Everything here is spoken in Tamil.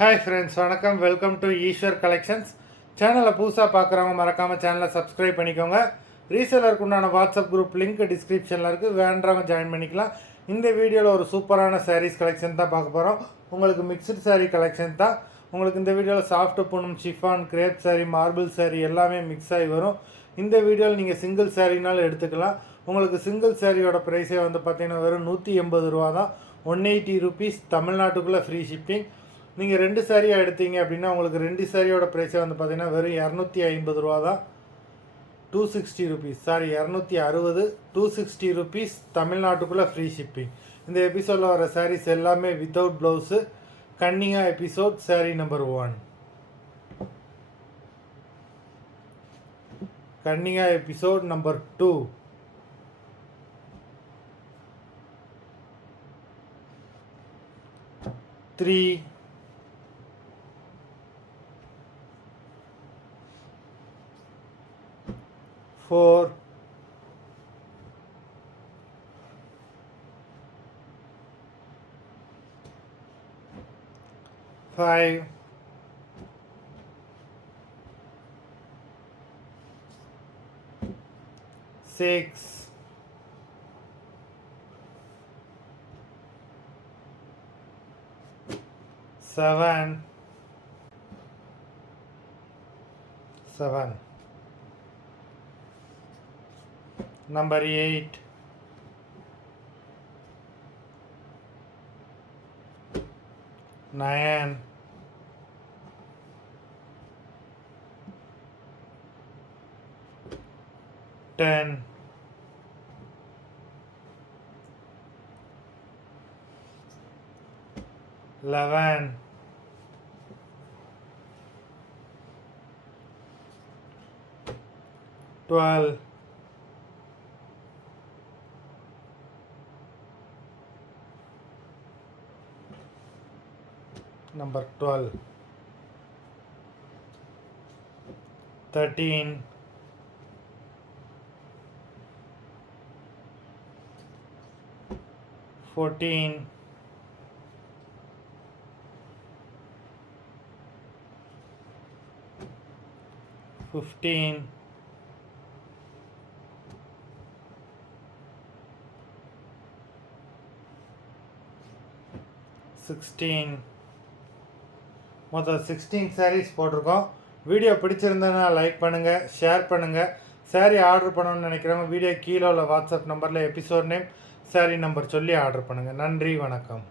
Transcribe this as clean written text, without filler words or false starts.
ஹாய் ஃப்ரெண்ட்ஸ், வணக்கம். Welcome to Eswar collections. சேனலை புதுசாக பார்க்குறவங்க மறக்காமல் சேனலை சப்ஸ்கிரைப் பண்ணிக்கோங்க. ரீசேலருக்கு உண்டான வாட்ஸ்அப் குரூப் லிங்க் டிஸ்கிரிப்ஷனில் இருக்குது, வேண்டவங்க ஜாயின் பண்ணிக்கலாம். இந்த வீடியோவில் ஒரு சூப்பரான சாரீஸ் கலெக்ஷன் தான் பார்க்க போகிறோம். உங்களுக்கு மிக்சடு சாரீ கலெக்ஷன் தான். உங்களுக்கு இந்த வீடியோவில் soft Poonam, chiffon, crepe sari, marble sari எல்லாமே மிக்ஸ் ஆகி வரும். இந்த வீடியோவில் நீங்கள் சிங்கிள் சாரீனாலும் எடுத்துக்கலாம். உங்களுக்கு சிங்கிள் சாரியோட ப்ரைஸே வந்து பார்த்தீங்கன்னா வெறும் 180 ரூபா தான். 180 ருபீஸ். தமிழ்நாட்டுக்குள்ளே ஃப்ரீ ஷிப்பிங். நீங்கள் 2 சாரியாக எடுத்தீங்க அப்படின்னா உங்களுக்கு 2 சாரியோட ப்ரைஸே வந்து பார்த்தீங்கன்னா வெறும் 250 ரூபா தான். 260 ருபீஸ், சாரி 260, 260 ருபீஸ். தமிழ்நாட்டுக்குள்ளே ஃப்ரீ ஷிப்பிங். இந்த எபிசோடில் வர சாரீஸ் எல்லாமே வித்தவுட் ப்ளவுஸு. கன்னியா எபிசோட் சாரீ நம்பர் 1. கன்னியா எபிசோட் நம்பர் 2. 3, 4, 5, 6, 7, number 8, 9, 10, 11, 12, 13, 14, 15, 16. மொத்தம் 16 சாரீஸ் போட்டிருக்கோம். வீடியோ பிடிச்சிருந்ததுன்னா லைக் பண்ணுங்கள், ஷேர் பண்ணுங்கள். சாரீ ஆர்டர் பண்ணணும்னு நினைக்கிறவங்க வீடியோ கீழே உள்ள வாட்ஸ்அப் நம்பரில் எபிசோட் நேம், சாரீ நம்பர் சொல்லி ஆர்டர் பண்ணுங்கள். நன்றி, வணக்கம்.